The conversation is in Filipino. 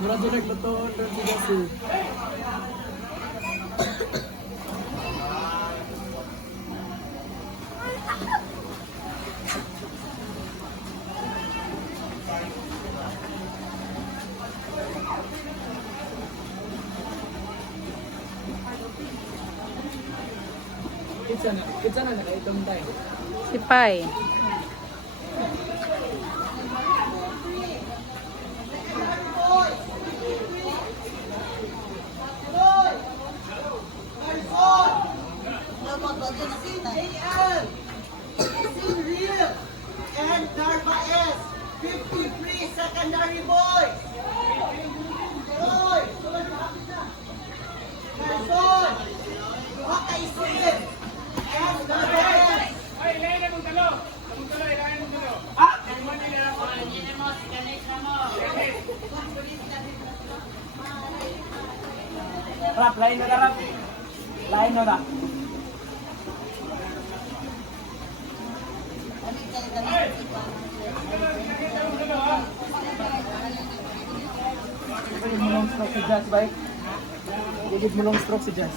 Mura dyan naglutoon doon si Jesse. Kitsa na nakaitong tayo. Si Pai. And Darba S, 53 secondary boys. Boys, Garson, Okay Sim, and Darba S. Ay, ilayin na mong talo. Mong talo, ilayin mong talo. Rap, lain na rap. Lain na rap. Gigit mo long stroke si Jazz, bye. Gigit mo long stroke si Jazz.